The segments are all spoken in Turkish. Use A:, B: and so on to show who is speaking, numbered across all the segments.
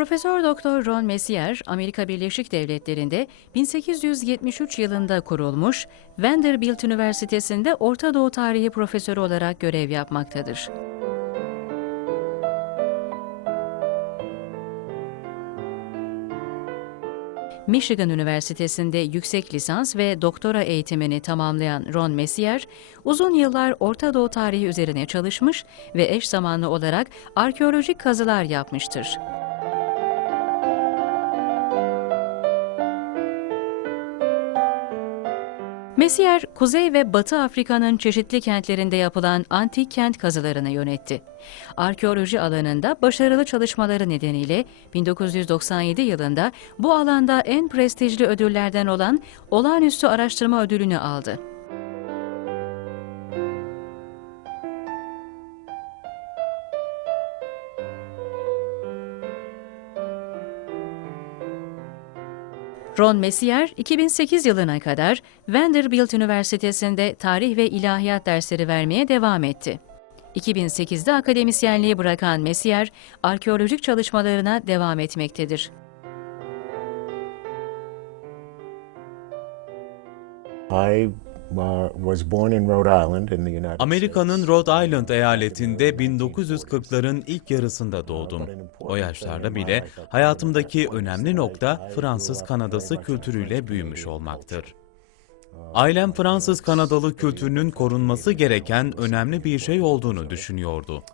A: Profesör Doktor Ron Messier, Amerika Birleşik Devletleri'nde 1873 yılında kurulmuş Vanderbilt Üniversitesi'nde Orta Doğu Tarihi Profesörü olarak görev yapmaktadır. Michigan Üniversitesi'nde yüksek lisans ve doktora eğitimini tamamlayan Ron Messier, uzun yıllar Orta Doğu tarihi üzerine çalışmış ve eş zamanlı olarak arkeolojik kazılar yapmıştır. Messier, Kuzey ve Batı Afrika'nın çeşitli kentlerinde yapılan antik kent kazılarını yönetti. Arkeoloji alanında başarılı çalışmaları nedeniyle 1997 yılında bu alanda en prestijli ödüllerden olan Olağanüstü Araştırma Ödülünü aldı. Ron Messier, 2008 yılına kadar Vanderbilt Üniversitesi'nde tarih ve ilahiyat dersleri vermeye devam etti. 2008'de akademisyenliği bırakan Messier, arkeolojik çalışmalarına devam etmektedir.
B: I was born in Rhode Island in the United Amerika'nın Rhode Island eyaletinde 1940'ların ilk yarısında doğdum. O yaşlarda bile hayatımdaki önemli nokta Fransız Kanadası kültürüyle büyümüş olmaktır. Ailem Fransız Kanadalı kültürünün korunması gereken önemli bir şey olduğunu düşünüyordu.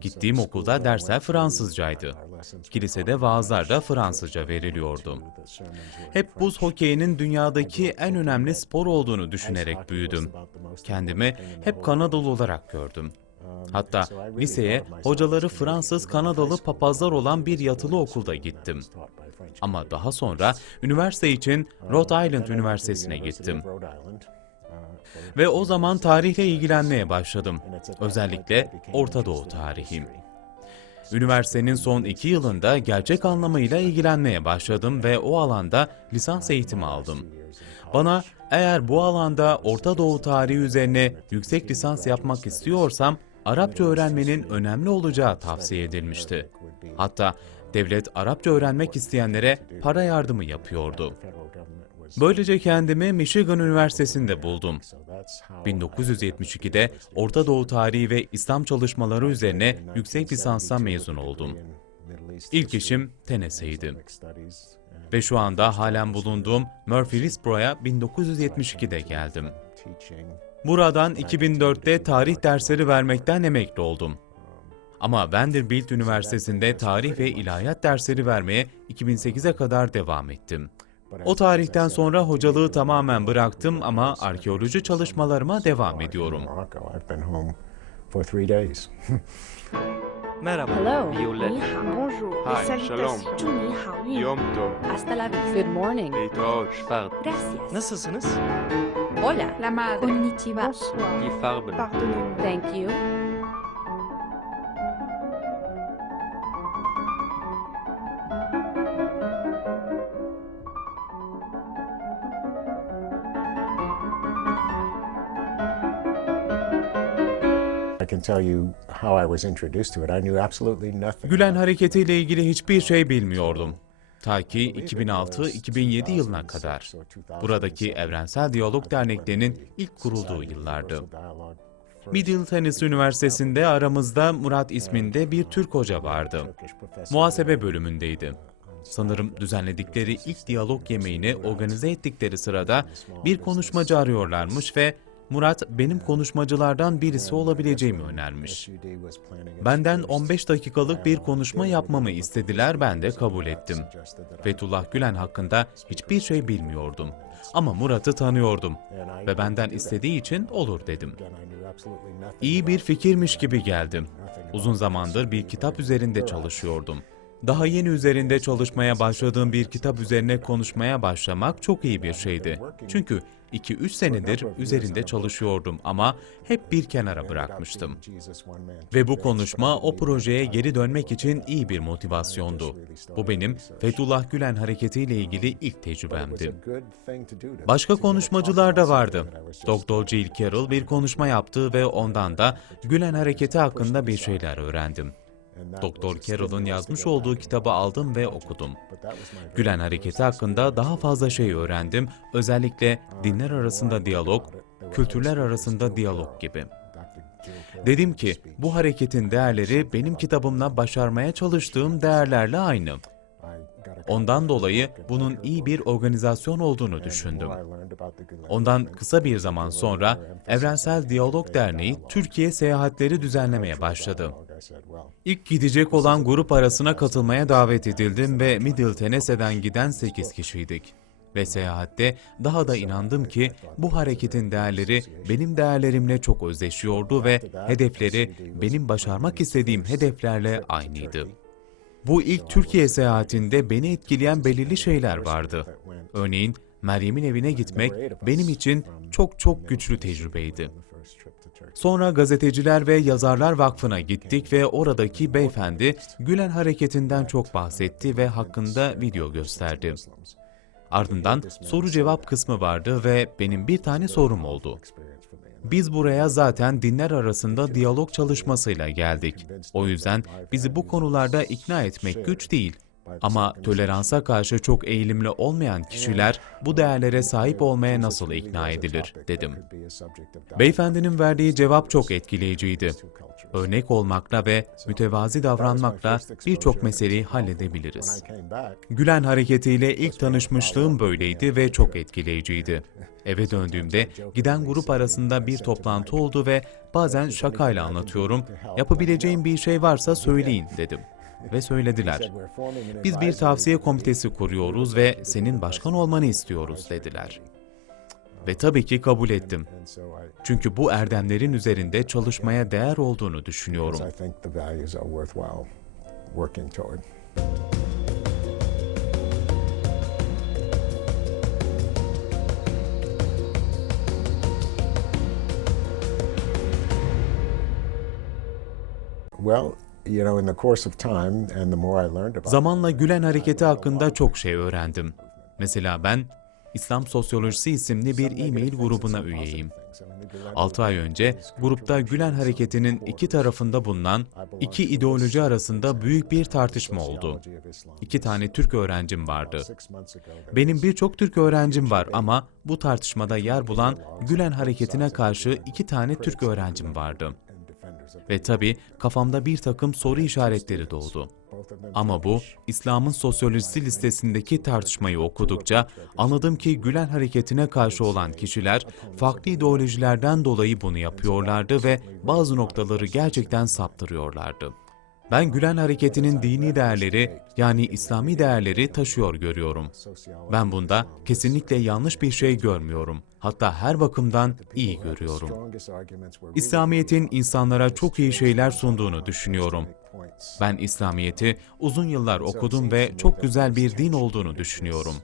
B: Gittiğim okulda dersler Fransızcaydı. Kilisede vaazlar da Fransızca veriliyordu. Hep buz hokeyinin dünyadaki en önemli spor olduğunu düşünerek büyüdüm. Kendimi hep Kanadalı olarak gördüm. Hatta liseye hocaları Fransız Kanadalı papazlar olan bir yatılı okulda gittim. Ama daha sonra üniversite için Rhode Island Üniversitesi'ne gittim. Ve o zaman tarihle ilgilenmeye başladım. Özellikle Orta Doğu tarihi. Üniversitenin son iki yılında gerçek anlamıyla ilgilenmeye başladım ve o alanda lisans eğitimi aldım. Bana eğer bu alanda Orta Doğu tarihi üzerine yüksek lisans yapmak istiyorsam Arapça öğrenmenin önemli olacağı tavsiye edilmişti. Hatta devlet Arapça öğrenmek isteyenlere para yardımı yapıyordu. Böylece kendimi Michigan Üniversitesi'nde buldum. 1972'de Orta Doğu tarihi ve İslam çalışmaları üzerine yüksek lisanstan mezun oldum. İlk işim Tennessee'ydi. Ve şu anda halen bulunduğum Murfreesboro'ya 1972'de geldim. Buradan 2004'te tarih dersleri vermekten emekli oldum. Ama Vanderbilt Üniversitesi'nde tarih ve ilahiyat dersleri vermeye 2008'e kadar devam ettim. O tarihten sonra hocalığı tamamen bıraktım ama arkeoloji çalışmalarıma devam ediyorum. Merhaba. Hello. Violet. Bonjour. Hi. Shalom. Yom Tov. Hasta la vista. Good morning. Beytoş. Pardon. Gracias. Nasılsınız? Hola. La madre. Konnichiwa. Bonsoir. Die Farben. Pardon. Thank you. I can tell you how I was introduced to it. I knew absolutely nothing. Gülen hareketiyle ilgili hiçbir şey bilmiyordum. Ta ki 2006-2007 yılına kadar. Buradaki Evrensel Diyalog Derneklerinin ilk kurulduğu yıllardı. Middle Tennessee Üniversitesi'nde aramızda Murat isminde bir Türk hoca vardı. Muhasebe bölümündeydi. Sanırım düzenledikleri ilk diyalog yemeğini organize ettikleri sırada bir konuşmacı arıyorlarmış ve Murat benim konuşmacılardan birisi olabileceğimi önermiş. Benden 15 dakikalık bir konuşma yapmamı istediler, ben de kabul ettim. Fethullah Gülen hakkında hiçbir şey bilmiyordum. Ama Murat'ı tanıyordum ve benden istediği için olur dedim. İyi bir fikirmiş gibi geldim. Uzun zamandır bir kitap üzerinde çalışıyordum. Daha yeni üzerinde çalışmaya başladığım bir kitap üzerine konuşmaya başlamak çok iyi bir şeydi. Çünkü 2-3 senedir üzerinde çalışıyordum ama hep bir kenara bırakmıştım. Ve bu konuşma o projeye geri dönmek için iyi bir motivasyondu. Bu benim Fethullah Gülen hareketiyle ilgili ilk tecrübemdi. Başka konuşmacılar da vardı. Dr. Jill Carroll bir konuşma yaptı ve ondan da Gülen hareketi hakkında bir şeyler öğrendim. Doktor Carroll'ın yazmış olduğu kitabı aldım ve okudum. Gülen Hareketi hakkında daha fazla şey öğrendim. Özellikle dinler arasında diyalog, kültürler arasında diyalog gibi. Dedim ki bu hareketin değerleri benim kitabımla başarmaya çalıştığım değerlerle aynı. Ondan dolayı bunun iyi bir organizasyon olduğunu düşündüm. Ondan kısa bir zaman sonra Evrensel Diyalog Derneği Türkiye seyahatleri düzenlemeye başladı. İlk gidecek olan grup arasına katılmaya davet edildim ve Middle giden 8 kişiydik. Ve seyahatte daha da inandım ki bu hareketin değerleri benim değerlerimle çok özdeşiyordu ve hedefleri benim başarmak istediğim hedeflerle aynıydı. Bu ilk Türkiye seyahatinde beni etkileyen belirli şeyler vardı. Örneğin Meryem'in evine gitmek benim için çok çok güçlü tecrübeydi. Sonra Gazeteciler ve Yazarlar Vakfı'na gittik ve oradaki beyefendi Gülen hareketinden çok bahsetti ve hakkında video gösterdi. Ardından soru cevap kısmı vardı ve benim bir tane sorum oldu. Biz buraya zaten dinler arasında diyalog çalışmasıyla geldik. O yüzden bizi bu konularda ikna etmek güç değil. Ama toleransa karşı çok eğilimli olmayan kişiler bu değerlere sahip olmaya nasıl ikna edilir dedim. Beyefendinin verdiği cevap çok etkileyiciydi. Örnek olmakla ve mütevazi davranmakla birçok meseleyi halledebiliriz. Gülen hareketiyle ilk tanışmışlığım böyleydi ve çok etkileyiciydi. Eve döndüğümde giden grup arasında bir toplantı oldu ve bazen şakayla anlatıyorum, yapabileceğim bir şey varsa söyleyin dedim. Ve söylediler. Biz bir tavsiye komitesi kuruyoruz ve senin başkan olmanı istiyoruz dediler. Ve tabii ki kabul ettim. Çünkü bu erdemlerin üzerinde çalışmaya değer olduğunu düşünüyorum. Well, you know, in the course of time and the more I learned about Zamanla Gülen Hareketi hakkında çok şey öğrendim. Mesela ben İslam Sosyolojisi isimli bir e-mail grubuna üyeyim. 6 ay önce grupta Gülen Hareketi'nin iki tarafında bulunan iki ideoloji arasında büyük bir tartışma oldu. İki tane Türk öğrencim vardı. Benim birçok Türk öğrencim var ama bu tartışmada yer bulan Gülen Hareketi'ne karşı iki tane Türk öğrencim vardı. Ve tabii kafamda bir takım soru işaretleri doğdu. Ama bu, İslam'ın sosyolojisi listesindeki tartışmayı okudukça anladım ki Gülen hareketine karşı olan kişiler farklı ideolojilerden dolayı bunu yapıyorlardı ve bazı noktaları gerçekten saptırıyorlardı. Ben Gülen hareketinin dini değerleri yani İslami değerleri taşıyor görüyorum. Ben bunda kesinlikle yanlış bir şey görmüyorum. Hatta her bakımdan iyi görüyorum. İslamiyet'in insanlara çok iyi şeyler sunduğunu düşünüyorum. Ben İslamiyet'i uzun yıllar okudum ve çok güzel bir din olduğunu düşünüyorum.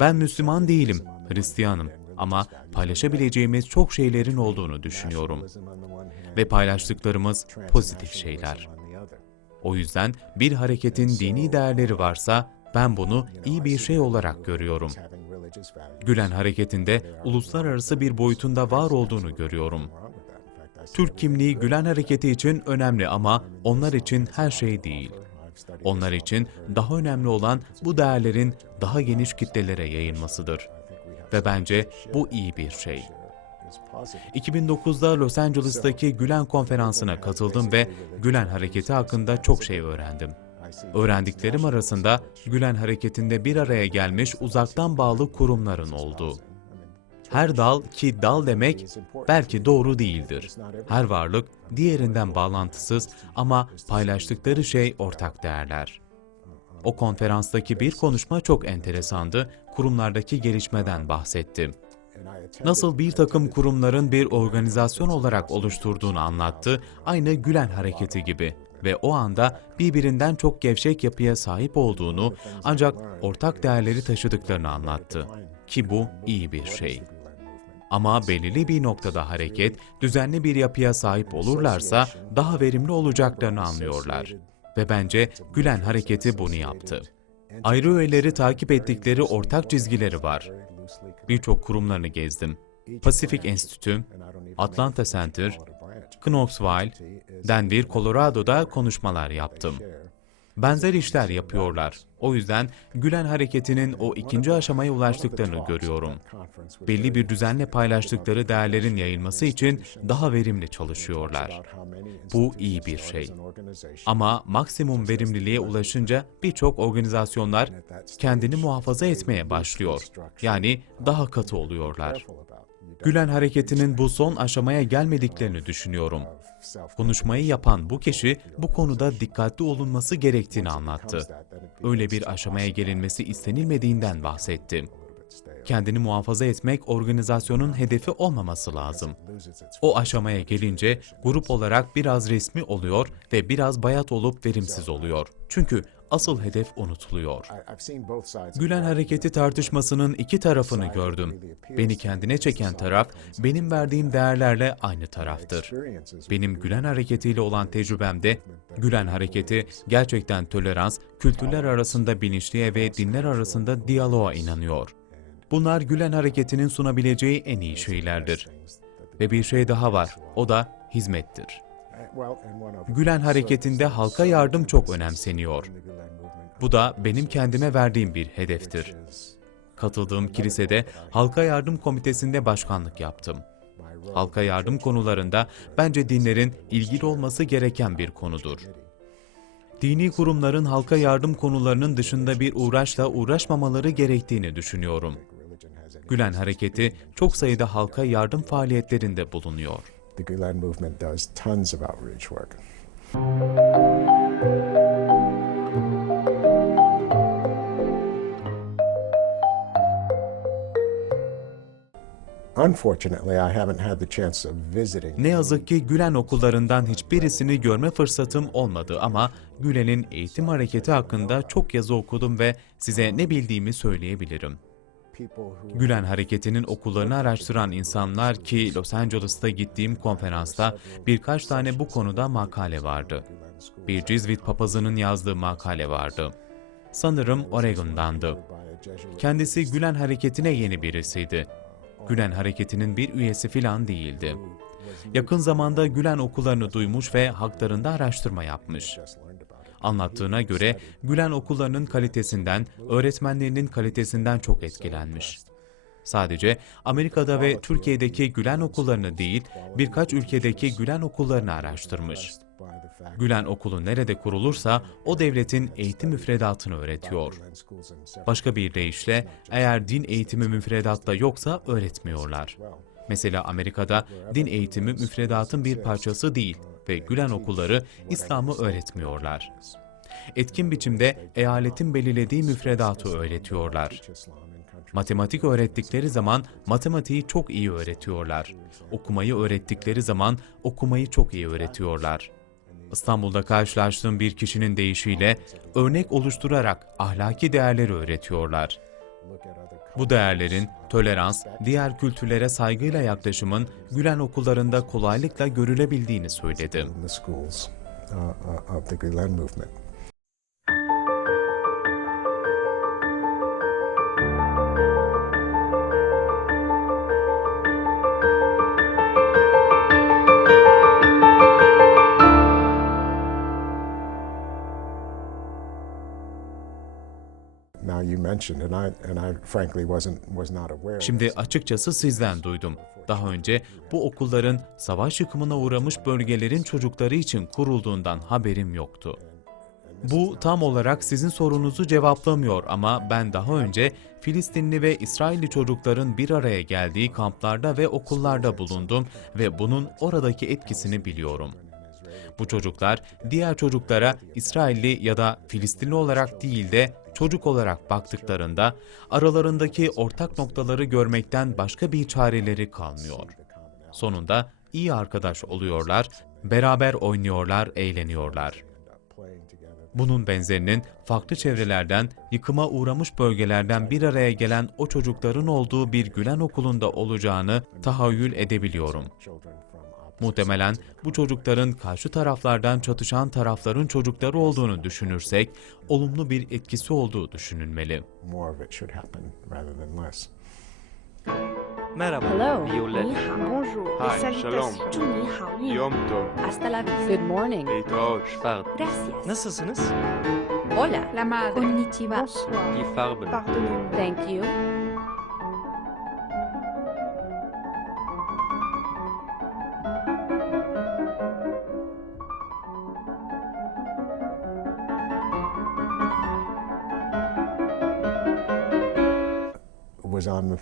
B: Ben Müslüman değilim, Hristiyanım ama paylaşabileceğimiz çok şeylerin olduğunu düşünüyorum. Ve paylaştıklarımız pozitif şeyler. O yüzden bir hareketin dini değerleri varsa ben bunu iyi bir şey olarak görüyorum. Gülen hareketinde uluslararası bir boyutunda var olduğunu görüyorum. Türk kimliği Gülen hareketi için önemli ama onlar için her şey değil. Onlar için daha önemli olan bu değerlerin daha geniş kitlelere yayılmasıdır. Ve bence bu iyi bir şey. 2009'da Los Angeles'taki Gülen konferansına katıldım ve Gülen hareketi hakkında çok şey öğrendim. Öğrendiklerim arasında Gülen hareketinde bir araya gelmiş uzaktan bağlı kurumların olduğu. Her dal ki dal demek belki doğru değildir. Her varlık diğerinden bağlantısız ama paylaştıkları şey ortak değerler. O konferanstaki bir konuşma çok enteresandı. Kurumlardaki gelişmeden bahsetti. Nasıl bir takım kurumların bir organizasyon olarak oluşturduğunu anlattı, aynı Gülen hareketi gibi ve o anda birbirinden çok gevşek yapıya sahip olduğunu ancak ortak değerleri taşıdıklarını anlattı. Ki bu iyi bir şey. Ama belirli bir noktada hareket, düzenli bir yapıya sahip olurlarsa daha verimli olacaklarını anlıyorlar. Ve bence Gülen hareketi bunu yaptı. Ayrı öğeleri takip ettikleri ortak çizgileri var. Birçok kurumlarını gezdim. Pacific Enstitü, Atlanta Center, Knoxville, Denver, Colorado'da konuşmalar yaptım. Benzer işler yapıyorlar. O yüzden Gülen hareketinin o ikinci aşamaya ulaştıklarını görüyorum. Belli bir düzenle paylaştıkları değerlerin yayılması için daha verimli çalışıyorlar. Bu iyi bir şey. Ama maksimum verimliliğe ulaşınca birçok organizasyonlar kendini muhafaza etmeye başlıyor. Yani daha katı oluyorlar. Gülen hareketinin bu son aşamaya gelmediklerini düşünüyorum. Konuşmayı yapan bu kişi bu konuda dikkatli olunması gerektiğini anlattı. Öyle bir aşamaya gelinmesi istenilmediğinden bahsetti. Kendini muhafaza etmek organizasyonun hedefi olmaması lazım. O aşamaya gelince grup olarak biraz resmi oluyor ve biraz bayat olup verimsiz oluyor. Çünkü asıl hedef unutuluyor. Gülen hareketi tartışmasının iki tarafını gördüm. Beni kendine çeken taraf, benim verdiğim değerlerle aynı taraftır. Benim Gülen hareketiyle olan tecrübemde, Gülen hareketi gerçekten tolerans, kültürler arasında bilinçliğe ve dinler arasında diyaloğa inanıyor. Bunlar Gülen hareketinin sunabileceği en iyi şeylerdir. Ve bir şey daha var, o da hizmettir. Gülen hareketinde halka yardım çok önemseniyor. Bu da benim kendime verdiğim bir hedeftir. Katıldığım kilisede halka yardım komitesinde başkanlık yaptım. Halka yardım konularında bence dinlerin ilgili olması gereken bir konudur. Dini kurumların halka yardım konularının dışında bir uğraşla uğraşmamaları gerektiğini düşünüyorum. Gülen hareketi çok sayıda halka yardım faaliyetlerinde bulunuyor. The Gulen movement does tons of outreach work. Ne yazık ki Gülen okullarından hiçbirisini görme fırsatım olmadı ama Gülen'in eğitim hareketi hakkında çok yazı okudum ve size ne bildiğimi söyleyebilirim. Gülen hareketinin okullarını araştıran insanlar ki Los Angeles'ta gittiğim konferansta birkaç tane bu konuda makale vardı. Bir Cizvit papazının yazdığı makale vardı. Sanırım Oregon'dandı. Kendisi Gülen hareketine yeni birisiydi. Gülen hareketinin bir üyesi filan değildi. Yakın zamanda Gülen okullarını duymuş ve haklarında araştırma yapmış. Anlattığına göre Gülen okullarının kalitesinden, öğretmenlerinin kalitesinden çok etkilenmiş. Sadece Amerika'da ve Türkiye'deki Gülen okullarını değil, birkaç ülkedeki Gülen okullarını araştırmış. Gülen okulu nerede kurulursa o devletin eğitim müfredatını öğretiyor. Başka bir deyişle eğer din eğitimi müfredatta yoksa öğretmiyorlar. Mesela Amerika'da din eğitimi müfredatın bir parçası değil ve Gülen okulları İslam'ı öğretmiyorlar. Etkin biçimde eyaletin belirlediği müfredatı öğretiyorlar. Matematik öğrettikleri zaman matematiği çok iyi öğretiyorlar. Okumayı öğrettikleri zaman okumayı çok iyi öğretiyorlar. İstanbul'da karşılaştığım bir kişinin deyişiyle örnek oluşturarak ahlaki değerleri öğretiyorlar. Bu değerlerin tolerans, diğer kültürlere saygıyla yaklaşımın Gülen okullarında kolaylıkla görülebildiğini söyledi. Şimdi açıkçası sizden duydum. Daha önce bu okulların savaş yıkımına uğramış bölgelerin çocukları için kurulduğundan haberim yoktu. Bu tam olarak sizin sorunuzu cevaplamıyor ama ben daha önce Filistinli ve İsrailli çocukların bir araya geldiği kamplarda ve okullarda bulundum ve bunun oradaki etkisini biliyorum. Bu çocuklar diğer çocuklara İsrailli ya da Filistinli olarak değil de çocuk olarak baktıklarında aralarındaki ortak noktaları görmekten başka bir çareleri kalmıyor. Sonunda iyi arkadaş oluyorlar, beraber oynuyorlar, eğleniyorlar. Bunun benzerinin farklı çevrelerden, yıkıma uğramış bölgelerden bir araya gelen o çocukların olduğu bir Gülen okulunda olacağını tahayyül edebiliyorum. Muhtemelen bu çocukların karşı taraflardan çatışan tarafların çocukları olduğunu düşünürsek olumlu bir etkisi olduğu düşünülmeli. Merhaba. Hello. Violet. Bonjour. Hi. Shalom. Yom tov. Hasta la vista. Good morning. Gracias. Nasılsınız? Hola. La madre. Konnichiwa. Bonsoir. Die Farbe. Pardon. Thank you.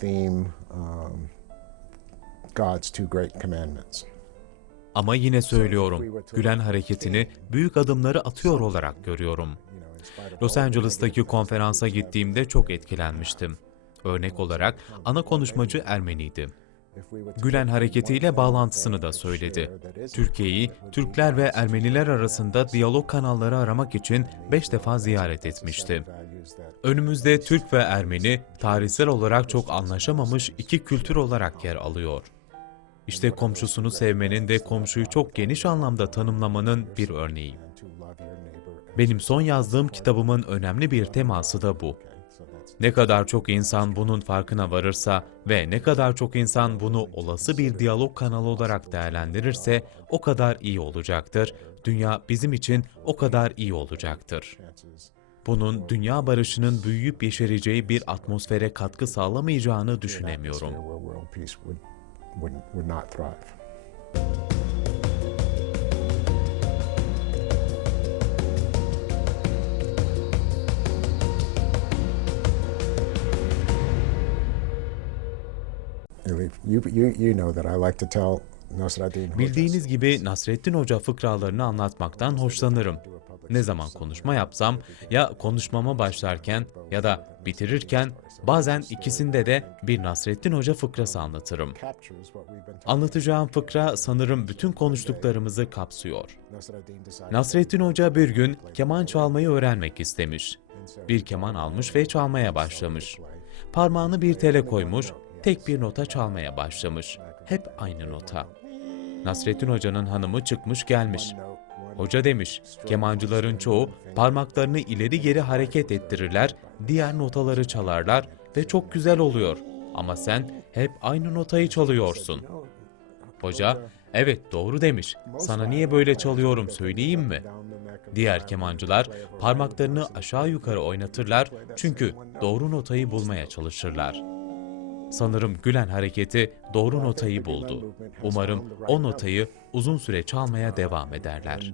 B: Theme um, God's two great commandments. Ama yine söylüyorum, Gülen hareketini büyük adımları atıyor olarak görüyorum. Los Angeles'taki konferansa gittiğimde çok etkilenmiştim. Örnek olarak ana konuşmacı Ermeniydi. Gülen hareketiyle bağlantısını da söyledi. Türkiye'yi Türkler ve Ermeniler arasında diyalog kanalları aramak için beş defa ziyaret etmişti. Önümüzde Türk ve Ermeni tarihsel olarak çok anlaşamamış iki kültür olarak yer alıyor. İşte komşusunu sevmenin ve komşuyu çok geniş anlamda tanımlamanın bir örneği. Benim son yazdığım kitabımın önemli bir teması da bu. Ne kadar çok insan bunun farkına varırsa ve ne kadar çok insan bunu olası bir diyalog kanalı olarak değerlendirirse o kadar iyi olacaktır. Dünya bizim için o kadar iyi olacaktır. Bunun dünya barışının büyüyüp yeşereceği bir atmosfere katkı sağlamayacağını düşünemiyorum. You, you, you know that I like to tell Bildiğiniz gibi Nasrettin Hoca fıkralarını anlatmaktan hoşlanırım. Ne zaman konuşma yapsam ya konuşmama başlarken ya da bitirirken bazen ikisinde de bir Nasrettin Hoca fıkrası anlatırım. Anlatacağım fıkra sanırım bütün konuştuklarımızı kapsıyor. Nasrettin Hoca bir gün keman çalmayı öğrenmek istemiş. Bir keman almış ve çalmaya başlamış. Parmağını bir tele koymuş, tek bir nota çalmaya başlamış. Hep aynı nota. Nasrettin Hoca'nın hanımı çıkmış gelmiş. Hoca demiş, kemancıların çoğu parmaklarını ileri geri hareket ettirirler, diğer notaları çalarlar ve çok güzel oluyor. Ama sen hep aynı notayı çalıyorsun. Hoca, evet doğru demiş. Sana niye böyle çalıyorum söyleyeyim mi? Diğer kemancılar parmaklarını aşağı yukarı oynatırlar çünkü doğru notayı bulmaya çalışırlar. Sanırım Gülen hareketi doğru notayı buldu. Umarım o notayı uzun süre çalmaya devam ederler.